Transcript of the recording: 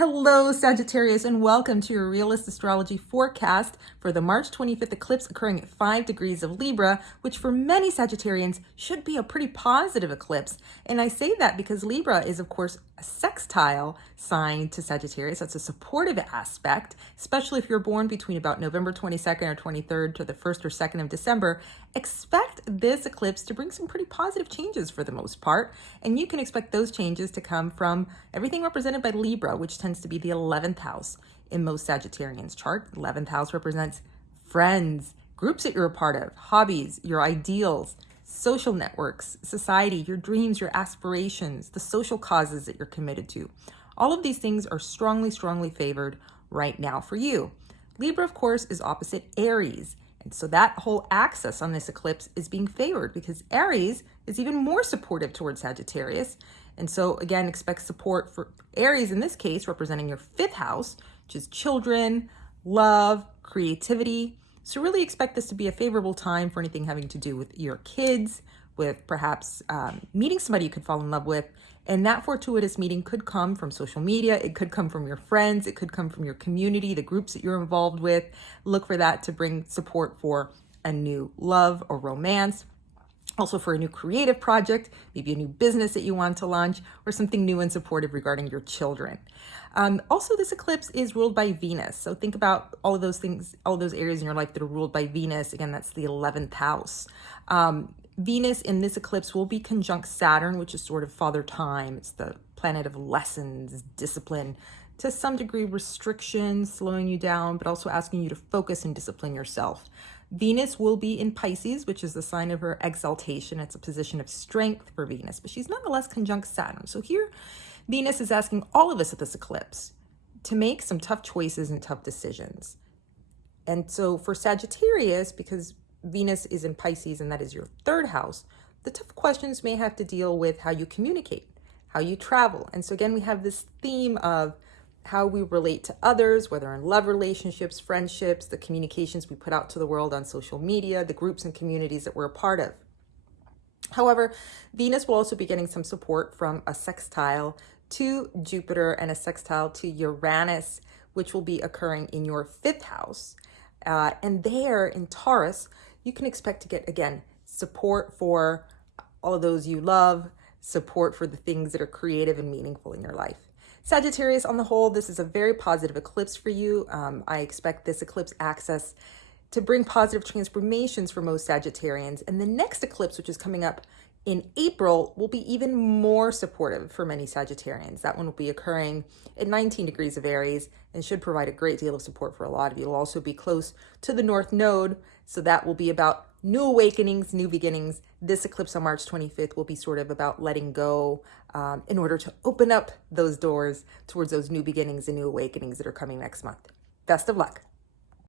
Hello, Sagittarius, and welcome to your realist astrology forecast for the March 25th eclipse occurring at 5 degrees of Libra, which for many Sagittarians should be a pretty positive eclipse. And I say that because Libra is, of course, a sextile sign to Sagittarius. That's a supportive aspect, especially if you're born between about November 22nd or 23rd to the 1st or 2nd of December. Expect this eclipse to bring some pretty positive changes for the most part, and you can expect those changes to come from everything represented by Libra, which tends to be the 11th house in most Sagittarians' chart. 11th house represents friends, groups that you're a part of, hobbies, your ideals, social networks, society, your dreams, your aspirations, the social causes that you're committed to. All of these things are strongly, strongly favored right now for you. Libra, of course, is opposite Aries. And so that whole axis on this eclipse is being favored because Aries is even more supportive towards Sagittarius. And so again, expect support for Aries in this case, representing your 5th house, which is children, love, creativity. So really expect this to be a favorable time for anything having to do with your kids, with perhaps meeting somebody you could fall in love with. And that fortuitous meeting could come from social media. It could come from your friends. It could come from your community, the groups that you're involved with. Look for that to bring support for a new love or romance. Also for a new creative project, maybe a new business that you want to launch, or something new and supportive regarding your children. Also, this eclipse is ruled by Venus. So think about all of those things, all of those areas in your life that are ruled by Venus. Again, that's the 11th house. Venus in this eclipse will be conjunct Saturn, which is sort of father time. It's the planet of lessons, discipline, to some degree restriction, slowing you down, but also asking you to focus and discipline yourself. Venus will be in Pisces, which is the sign of her exaltation. It's a position of strength for Venus, but she's nonetheless conjunct Saturn. So here, Venus is asking all of us at this eclipse to make some tough choices and tough decisions. And so for Sagittarius, because Venus is in Pisces and that is your 3rd house, the tough questions may have to deal with how you communicate, how you travel. And so again, we have this theme of how we relate to others, whether in love relationships, friendships, the communications we put out to the world on social media, the groups and communities that we're a part of. However, Venus will also be getting some support from a sextile to Jupiter and a sextile to Uranus, which will be occurring in your 5th house. And there in Taurus, you can expect to get, again, support for all of those you love, support for the things that are creative and meaningful in your life. Sagittarius, on the whole, this is a very positive eclipse for you. I expect this eclipse axis to bring positive transformations for most Sagittarians. And the next eclipse, which is coming up in April, will be even more supportive for many Sagittarians. That one will be occurring at 19 degrees of Aries and should provide a great deal of support for a lot of you. It'll also be close to the North Node, so that will be about new awakenings, new beginnings. This eclipse on March 25th will be sort of about letting go in order to open up those doors towards those new beginnings and new awakenings that are coming next month. Best of luck.